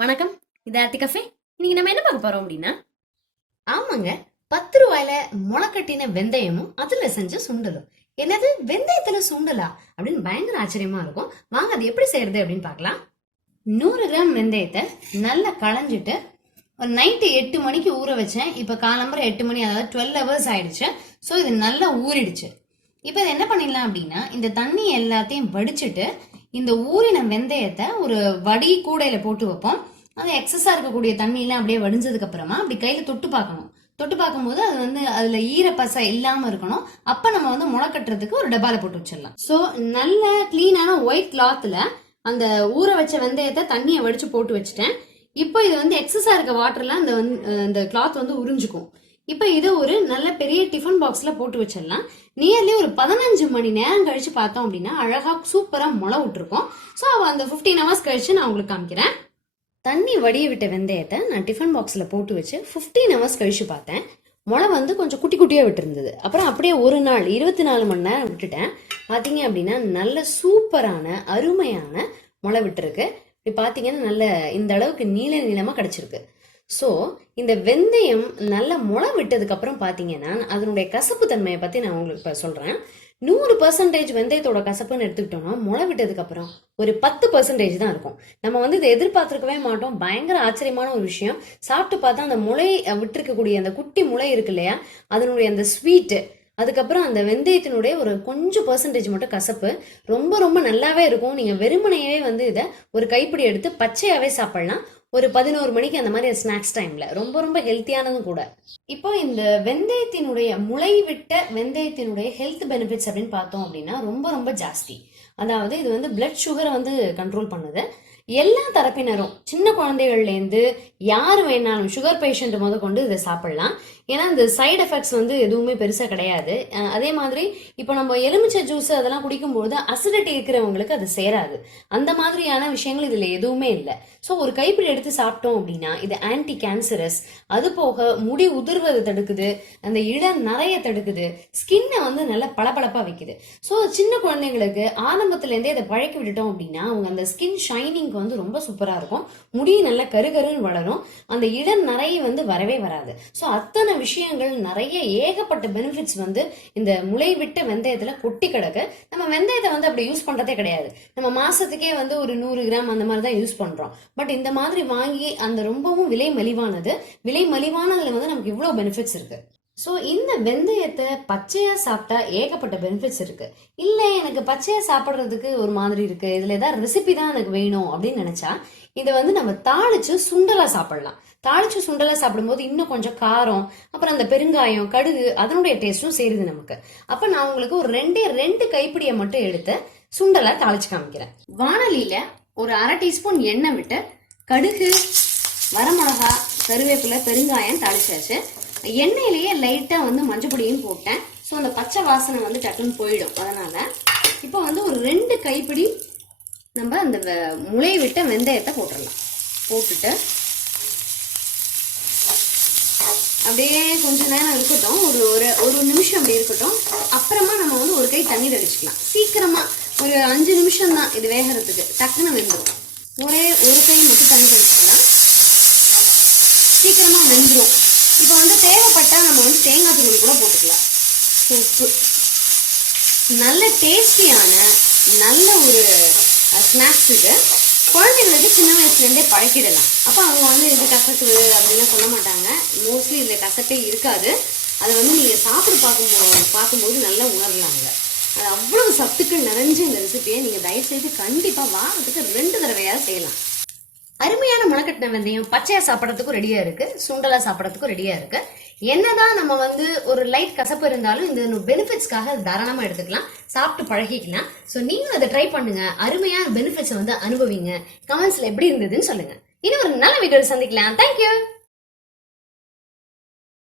வணக்கம். இது ஆர்த்தி கஃபே இன்னைக்கு நம்ம என்ன பார்க்க போறோம் அப்படின்னா? ஆமாங்க. பத்து ரூபாயில முளைக்கட்டின வெந்தயமும் அதுல செஞ்ச சுண்டலும். என்னது? வெந்தயத்துல சுண்டலா? அப்படின்னு பயங்கர ஆச்சரியமா இருக்கும். வாங்க அது எப்படி செய்யறது அப்படின்னு பார்க்கலாம். நூறு கிராம் வெந்தயத்தை நல்லா களைஞ்சிட்டு ஒரு நைட்டு எட்டு மணிக்கு ஊற வச்சேன். இப்போ காலம்பரம் எட்டு மணி அதாவது டுவெல் ஹவர்ஸ் ஆயிடுச்சு. ஸோ இது நல்லா ஊறிடுச்சு. இப்போ இது என்ன பண்ணிடலாம் அப்படின்னா இந்த தண்ணி எல்லாத்தையும் வடிச்சிட்டு இந்த ஊறின வெந்தயத்தை ஒரு வடி கூடையில போட்டு வைப்போம். அது எக்ஸஸாக இருக்கக்கூடிய தண்ணியெல்லாம் அப்படியே வடிஞ்சதுக்கு அப்புறமா அப்படி கையில் தொட்டு பார்க்கணும். தொட்டு பார்க்கும்போது அது வந்து அதில் ஈரப்பசை இல்லாமல் இருக்கணும். அப்போ நம்ம வந்து முளை கட்டுறதுக்கு ஒரு டப்பால போட்டு வச்சிடலாம். ஸோ நல்ல க்ளீனான ஒயிட் கிளாத்தில் அந்த ஊற வச்ச வெந்தயத்தை தண்ணியை வடிச்சு போட்டு வச்சுட்டேன். இப்போ இது வந்து எக்ஸஸாக இருக்க வாட்டர்லாம் அந்த வந்து இந்த கிளாத் வந்து உறிஞ்சுக்கும். இப்போ இதை ஒரு நல்ல பெரிய டிஃபன் பாக்ஸில் போட்டு வச்சிடலாம். நியர்லி ஒரு பதினஞ்சு மணி நேரம் கழித்து பார்த்தோம் அப்படின்னா அழகாக சூப்பராக முளை விட்டுருக்கோம். ஸோ அந்த ஃபிஃப்டீன் ஹவர்ஸ் கழித்து நான் உங்களுக்கு காமிக்கிறேன். தண்ணி வடிய விட்ட வெந்தயத்தை நான் டிஃபன் பாக்ஸில் போட்டு வச்சு ஃபிஃப்டீன் ஹவர்ஸ் கழித்து பார்த்தேன். முளை வந்து கொஞ்சம் குட்டி குட்டியாக விட்டுருந்தது. அப்புறம் அப்படியே ஒரு நாள் இருபத்தி நாலு மணி நேரம் விட்டுட்டேன். பார்த்தீங்க அப்படின்னா நல்ல சூப்பரான அருமையான முளை விட்டுருக்கு. இப்படி பார்த்தீங்கன்னா நல்ல இந்த அளவுக்கு நீள நீளமாக கிடச்சிருக்கு. ஸோ இந்த வெந்தயம் நல்லா முளை விட்டதுக்கப்புறம் பார்த்தீங்கன்னா அதனுடைய கசப்பு தன்மையை பற்றி நான் உங்களுக்கு இப்போ சொல்கிறேன் நூறு பர்சன்டேஜ் வெந்தயத்தோட கசப்புன்னு எடுத்துக்கிட்டோம்னா முளை விட்டதுக்கப்புறம் ஒரு பத்து பர்சன்டேஜ் தான் இருக்கும். நம்ம வந்து இதை எதிர்பார்த்துருக்கவே மாட்டோம். பயங்கர ஆச்சரியமான ஒரு விஷயம். சாப்பிட்டு பார்த்தா அந்த முளை விட்டுருக்கக்கூடிய விட்டிருக்கக்கூடிய அந்த குட்டி முளை இருக்கு இல்லையா? அதனுடைய அந்த ஸ்வீட்டு அதுக்கப்புறம் அந்த வெந்தயத்தினுடைய ஒரு கொஞ்சம் பர்சன்டேஜ் மட்டும் கசப்பு. ரொம்ப ரொம்ப நல்லாவே இருக்கும். நீங்கள் வெறுமனையவே வந்து இதை ஒரு கைப்பிடி எடுத்து பச்சையாகவே சாப்பிடலாம். ஒரு பதினோரு மணிக்கு அந்த மாதிரி ஸ்நாக்ஸ் டைமில். ரொம்ப ரொம்ப ஹெல்த்தியானதும் கூட. இப்போ இந்த வெந்தயத்தினுடைய முளைவிட்ட வெந்தயத்தினுடைய ஹெல்த் பெனிஃபிட்ஸ் அப்படின்னு பார்த்தோம் அப்படின்னா ரொம்ப ரொம்ப ஜாஸ்தி. அதாவது இது வந்து பிளட் சுகரை வந்து கண்ட்ரோல் பண்ணுது. எல்லா தரப்பினரும் சின்ன குழந்தைகள்லேருந்து யார் வேணாலும் சுகர் பேஷண்ட் முத கொண்டு இதை சாப்பிட்லாம். ஏன்னா இந்த சைடு எஃபெக்ட்ஸ் வந்து எதுவுமே பெருசாக கிடையாது. அதே மாதிரி இப்போ நம்ம எலுமிச்சை ஜூஸ் அதெல்லாம் குடிக்கும்போது அசிடிட்டி இருக்கிறவங்களுக்கு அது சேராது. அந்த மாதிரியான விஷயங்கள் இதில் எதுவுமே இல்லை. ஸோ ஒரு கைப்பிடி எடுத்து சாப்பிட்டோம் அப்படின்னா இது ஆன்டி கேன்சரஸ் அது போக முடி உதிர்வதை தடுக்குது. அந்த இளம் நிறைய தடுக்குது. ஸ்கின்னை வந்து நல்லா பளபளப்பாக வைக்குது. ஸோ சின்ன குழந்தைங்களுக்கு ஆரம்பத்துலேருந்தே அதை பழக்கி விட்டுட்டோம் அப்படின்னா அவங்க அந்த ஸ்கின் ஷைனிங் வந்து ரொம்ப சூப்பராக இருக்கும். முடி நல்லா கருகருன்னு வளரும். அந்த இடம் நிறைய வந்து வரவே வராது. ஸோ அத்தனை விஷயங்கள் நிறைய ஏகப்பட்ட பெனிஃபிட்ஸ் வந்து இந்த முளை விட்ட வெந்தயத்துல கொட்டி கிடக்கு. நம்ம வெந்தயத்தை வந்து அப்படி யூஸ் பண்றதே கிடையாது. நம்ம மாசத்துக்கே வந்து ஒரு நூறு கிராம் அந்த மாதிரி தான் யூஸ் பண்றோம். பட் இந்த மாதிரி வாங்கி அந்த ரொம்பவும் விலை மலிவானது. விலை மலிவானதுல வந்து நமக்கு இவ்வளோ பெனிஃபிட்ஸ் இருக்கு. ஸோ இந்த வெந்தயத்தை பச்சையாக சாப்பிட்டா ஏகப்பட்ட பெனிஃபிட்ஸ் இருக்குது இல்லை எனக்கு பச்சையாக சாப்பிட்றதுக்கு ஒரு மாதிரி இருக்குது இதில் ஏதாவது ரெசிபி தான் எனக்கு வேணும் அப்படின்னு நினச்சா இதை வந்து நம்ம தாளிச்சு சுண்டலாக சாப்பிடலாம். தாளிச்சு சுண்டலாக சாப்பிடும்போது இன்னும் கொஞ்சம் காரம் அப்புறம் அந்த பெருங்காயம் கடுகு அதனுடைய டேஸ்ட்டும் சேருது நமக்கு. அப்போ நான் உங்களுக்கு ஒரு ரெண்டே ரெண்டு கைப்பிடியை மட்டும் எடுத்து சுண்டலை தாளிச்சு காமிக்கிறேன். வானலியில் ஒரு அரை டீஸ்பூன் எண்ணெய் விட்டு கடுகு வரமிளகா கருவேப்பிலை பெருங்காயம் தாளிச்சாச்சு. எண்ணெயிலேயே லைட்டாக வந்து மஞ்சள் பொடியும் போட்டேன். ஸோ அந்த பச்சை வாசனை வந்து டக்குன்னு போயிடும். அதனால் இப்போ வந்து ஒரு ரெண்டு கைப்பிடி நம்ம அந்த வெ- முளை விட்ட வெந்தயத்தை போட்டுடலாம். போட்டுட்டு அப்படியே கொஞ்ச நேரம் இருக்கட்டும். ஒரு ஒரு ஒரு நிமிஷம் அப்படி இருக்கட்டும். அப்புறமா நம்ம வந்து ஒரு கை தண்ணி தெளிச்சுக்கலாம். சீக்கிரமாக ஒரு அஞ்சு நிமிஷம் தான் இது வேகிறதுக்கு. டக்குன்னு வெந்துடும் ஒரே ஒரு கை மட்டும் தண்ணி தெளிச்சுக்கலாம். சீக்கிரமா வெந்துடும் இப்போ வந்து தேவைப்பட்டால் நம்ம வந்து தேங்காய் துணி கூட போட்டுக்கலாம். உப்பு. நல்ல டேஸ்டியான நல்ல ஒரு ஸ்நாக்ஸ் இது. குழந்தைங்களுக்கு சின்ன வயசுலேருந்தே பழக்கிடலாம். அப்போ அவங்க வந்து இது கசக்குது அப்படின்னு சொல்ல மாட்டாங்க. மோஸ்ட்லி இதில் கசப்பே இருக்காது. அதை வந்து நீங்கள் சாப்பிட்டு பார்க்கும்போது பார்க்கும்போது நல்லா உணரலாங்க அது. அவ்வளவு சத்துக்கள் நிறைஞ்ச இந்த ரெசிபியை நீங்கள் தயவுசெய்து கண்டிப்பாக வாரத்துக்கு ரெண்டு தடவையாக செய்யலாம். அருமையான முளைக்கட்டின வெந்தயம் பச்சையா சாப்பிட்றதுக்கும் ரெடியா இருக்கு. சுண்டலா சாப்பிட்றதுக்கும் ரெடியா இருக்கு. என்னதான் நம்ம வந்து ஒரு லைட் கசப்பு இருந்தாலும் இந்த பெனிஃபிட்ஸ்க்காக தாராளமா எடுத்துக்கலாம். சாப்பிட்டு பழகிக்கலாம். ஸோ நீங்களும் அதை ட்ரை பண்ணுங்க. அருமையான பெனிஃபிட்ஸை வந்து அனுபவிங்க. கமெண்ட்ஸ்ல எப்படி இருந்ததுன்னு சொல்லுங்க. இன்னும் ஒரு நல்ல வீடியோ சந்திக்கலாம். தேங்க்யூ